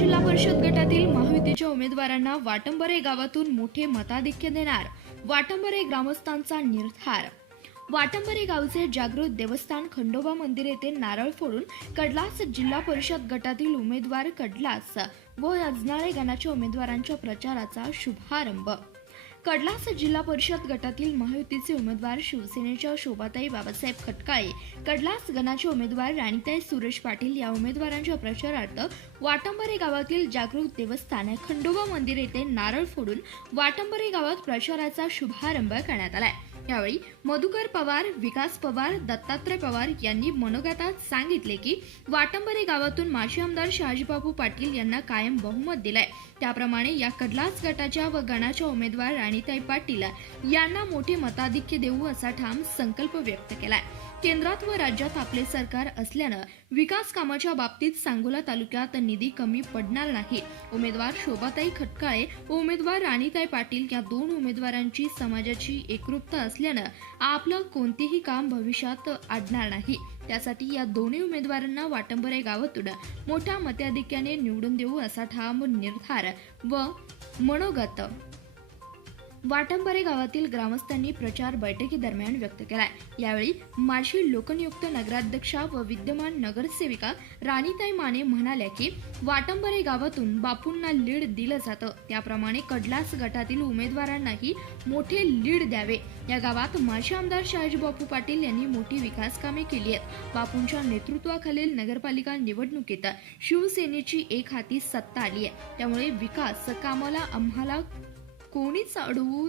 जिल्हा परिषद गटातील महायुतीच्या उमेदवारांना वाटंबरे गावातून मोठे मताधिक्य देणार. वाटंबरे ग्रामस्थांचा निर्धार. वाटंबरे गावचे जागृत देवस्थान खंडोबा मंदिर येथे नारळ फोडून कडलास जिल्हा परिषद गटातील उमेदवार कडलास व अजनाळे गणाच्या उमेदवारांच्या प्रचाराचा शुभारंभ. कडलास जिल्हा परिषद गटातील महायुतीचे उमेदवार शिवसेनेच्या शोभाताई बाबासाहेब खटकाळे, कडलास गणाचे उमेदवार राणीताई सुरेश पाटील या उमेदवारांच्या प्रचारार्थ वाटंबरे गावातील जागृत देवस्थान खंडोबा मंदिर येथे नारळ फोडून वाटंबरे गावात प्रचाराचा शुभारंभ करण्यात आलाय. यावेळी मधुकर पवार, विकास पवार, दत्तात्रय पवार यांनी मनोगतात सांगितले की वाटंबरे गावातून माजी आमदार शहाजीबापू पाटील यांना कायम बहुमत दिलंय. त्याप्रमाणे या कडलास गटाच्या व गणाच्या उमेदवार राणीताई पाटील यांना मोठे मताधिक्य देऊ असा ठाम संकल्प व्यक्त केलाय. केंद्रात व राज्यात आपले सरकार असल्यानं विकास कामाच्या बाबतीत सांगोला तालुक्यात निधी कमी पडणार नाही. उमेदवार शोभाताई खटकाळे व उमेदवार राणीताई पाटील या दोन उमेदवारांची समाजाची एकरूपता असल्यानं आपलं कोणतेही काम भविष्यात अडणार नाही. त्यासाठी या दोन्ही उमेदवारांना वाटंबरे गावातून मोठ्या मताधिक्याने निवडून देऊ असा ठाम निर्धार व मनोगत वाटंबरे गावातील ग्रामस्थांनी प्रचार बैठकीदरम्यान व्यक्त केलाय. यावेळी माजी लोकनियुक्त नगराध्यक्षा व विद्यमान नगरसेविका राणीताई माने म्हणाल्या की वाटंबरे गावातून बापूंना लीड दिलं जातं, त्याप्रमाणे कडलास गटातील उमेदवारांनाही मोठे लीड द्यावे. या गावात माजी आमदार शहाजीबापू पाटील यांनी मोठी विकास कामे केली आहेत. बापूंच्या नेतृत्वाखालील नगरपालिका निवडणुकीत शिवसेनेची एक हाती सत्ता आली आहे. त्यामुळे विकास कामाला आम्हाला कोणीच अडवू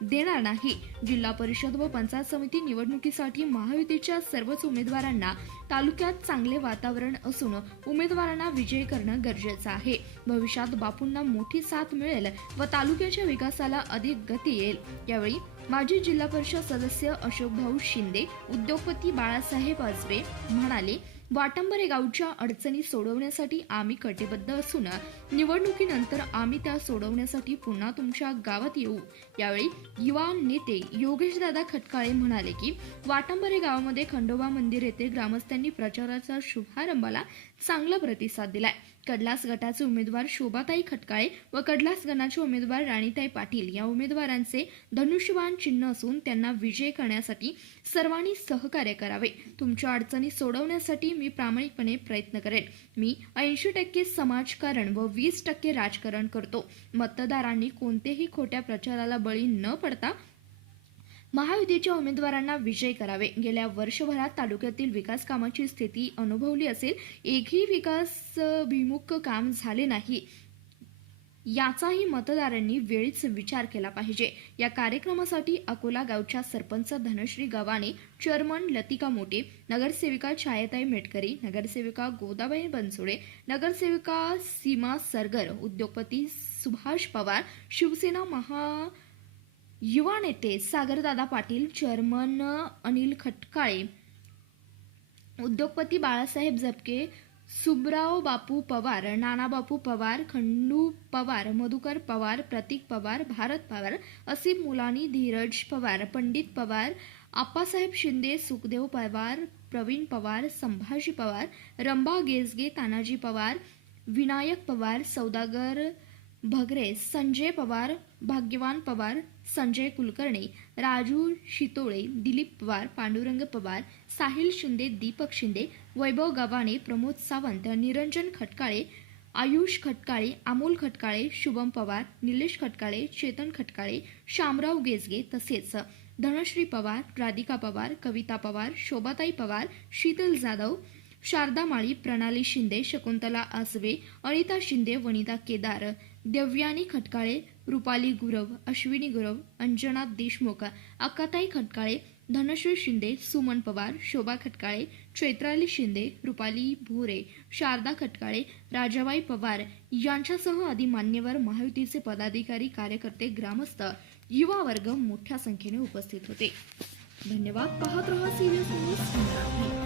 देणार नाही. जिल्हा परिषद व पंचायत समिती निवडणुकीसाठी महायुतीच्या सर्वच उमेदवारांना तालुक्यात चांगले वातावरण असून उमेदवारांना विजयी करणं गरजेचं आहे. भविष्यात बापूंना मोठी साथ मिळेल व तालुक्याच्या विकासाला अधिक गती येईल. यावेळी माजी जिल्हा परिषद सदस्य अशोकभाऊ शिंदे, उद्योगपती बाळासाहेब आजबे म्हणाले, वाटंबरे गावच्या अडचणी सोडवण्यासाठी आम्ही कटिबद्ध असून निवडणुकीनंतर आम्ही त्या सोडवण्यासाठी पुन्हा तुमच्या गावात येऊ. यावेळी युवा नेते योगेशदादा खटकाळे म्हणाले की वाटंबरे गावामध्ये खंडोबा मंदिर येथे ग्रामस्थांनी प्रचाराच्या शुभारंभाला चांगला प्रतिसाद दिलाय. कडलास गटाचे उमेदवार शोभाताई खटकाळे व कडलास गणाचे उमेदवार राणीताई पाटील या उमेदवारांचे धनुष्यबाण चिन्ह असून त्यांना विजय करण्यासाठी सर्वांनी सहकार्य करावे. तुमच्या अडचणी सोडवण्यासाठी मी प्रामाणिकपणे प्रयत्न करेन. मी 80% समाजकारण व 20% राजकारण करतो. मतदारांनी कोणतेही खोट्या प्रचाराला बळी न पडता महायुतीच्या उमेदवारांना विजय करावे. गेल्या वर्षभरात तालुक्यातील विकास कामाची स्थिती अनुभवली असेल. एकही विकासभिमुख काम झाले नाही याचाही मतदारांनी वेळीच विचार केला पाहिजे. या कार्यक्रमासाठी अकोला गावच्या सरपंच धनश्री गव्हाणे, चेअरमन लतिका मोटे, नगरसेविका छायाताई मेटकरी, नगरसेविका गोदाबाई बनसोडे, नगरसेविका सीमा सरगर, उद्योगपती सुभाष पवार, शिवसेना युवा नेते सागरदादा पाटील, चेअरमन अनिल खटकाळे, उद्योगपती बाळासाहेब झपके, सुब्राव बापू पवार, नाना बापू पवार, खंडू पवार, मधुकर पवार, प्रतीक पवार, भारत पवार, असीम मुलानी, धीरज पवार, पंडित पवार, आप्पासाहेब शिंदे, सुखदेव पवार, प्रवीण पवार, संभाजी पवार, रंबा गेसगे, तानाजी पवार, विनायक पवार, सौदागर भगरे, संजय पवार, भाग्यवान पवार, संजय कुलकर्णी, राजू शितोळे, दिलीप पवार, पांडुरंग पवार, साहिल शिंदे, दीपक शिंदे, वैभव गव्हाणे, प्रमोद सावंत, निरंजन खटकाळे, आयुष खटकाळे, अमोल खटकाळे, शुभम पवार, निलेश खटकाळे, चेतन खटकाळे, शामराव गेसगे तसेच धनश्री पवार, राधिका पवार, कविता पवार, शोभाताई पवार, शीतल जाधव, शारदा माळी, प्रणाली शिंदे, शकुंतला आसवे, अनिता शिंदे, वनिता केदार, देव्यानी खटकाळे, रुपाली गुरव, अश्विनी गुरव, अंजना देशमुख, अक्काताई खटकाळे, धनश्री शिंदे, सुमन पवार, शोभा खटकाळे, चैत्राली शिंदे, रुपाली भोरे, शारदा खटकाळे, राजाबाई पवार यांच्यासह आदी मान्यवर महायुतीचे पदाधिकारी, कार्यकर्ते, ग्रामस्थ, युवा वर्ग मोठ्या संख्येने उपस्थित होते. धन्यवाद. पाहत रहा सीरियस न्यूज.